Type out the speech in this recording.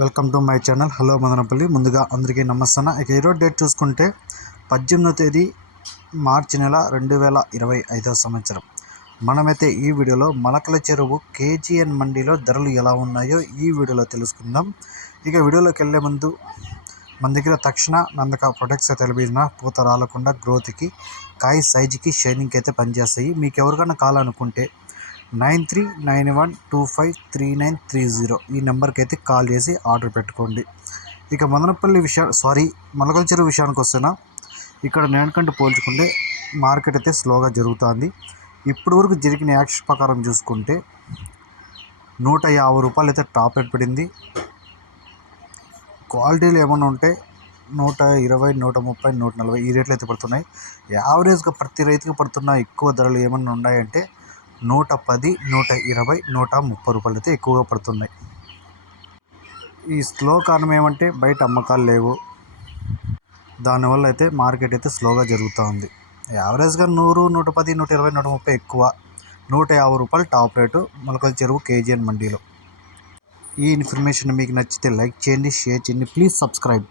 Welcome to my channel. Hello Madanapalle. ముందుగా అందరికీ నమస్తాన ఇక ఈరోజు డేట్ చూసుకుంటే పద్దెనిమిదో తేదీ మార్చి నెల రెండు వేల ఇరవై ఐదవ సంవత్సరం. మనమైతే ఈ వీడియోలో మలకల చెరువు కేజీఎన్ మండీలో ధరలు ఎలా ఉన్నాయో ఈ వీడియోలో తెలుసుకుందాం. ఇక వీడియోలోకి వెళ్ళే ముందు మన దగ్గర తక్షణ నందక ప్రొడక్ట్స్ అయితే లభించిన పూత రాలకుండా గ్రోత్కి కాయ సైజుకి షైనింగ్కి అయితే పనిచేస్తాయి. మీకు ఎవరికైనా కావాలనుకుంటే nine three nine one two five three nine three zero ఈ నెంబర్కి అయితే కాల్ చేసి ఆర్డర్ పెట్టుకోండి. ఇక మదనపల్లి విషయా సారీ మొలకల చెరువు విషయానికి వస్తున్నా ఇక్కడ నేనకంటే పోల్చుకుంటే మార్కెట్ అయితే స్లోగా జరుగుతుంది. ఇప్పటి వరకు జరిగిన యాక్షన్ ప్రకారం చూసుకుంటే నూట యాభై రూపాయలు అయితే టాప్ రేట్ పడింది. క్వాలిటీలు ఏమైనా ఉంటే నూట ఇరవై నూట ముప్పై నూట నలభై ఈ రేట్లు అయితే పడుతున్నాయి. యావరేజ్గా ప్రతి రైతుకు పడుతున్న ఎక్కువ ధరలు ఏమన్నా ఉన్నాయంటే నూట పది నూట ఇరవై నూట ముప్పై రూపాయలు అయితే ఎక్కువగా పడుతున్నాయి. ఈ స్లో కారణం ఏమంటే బయట అమ్మకాలు లేవు. దానివల్ల అయితే మార్కెట్ అయితే స్లోగా జరుగుతూ ఉంది యావరేజ్గా నూరు నూట పది నూట ఇరవై నూట ముప్పై ఎక్కువ. నూట యాభై రూపాయలు టాప్ రేటు మొలకల చెరువు కేజీఎన్ మండీలో. ఈ ఇన్ఫర్మేషన్ మీకు నచ్చితే లైక్ చేయండి షేర్ చేయండి. Please subscribe.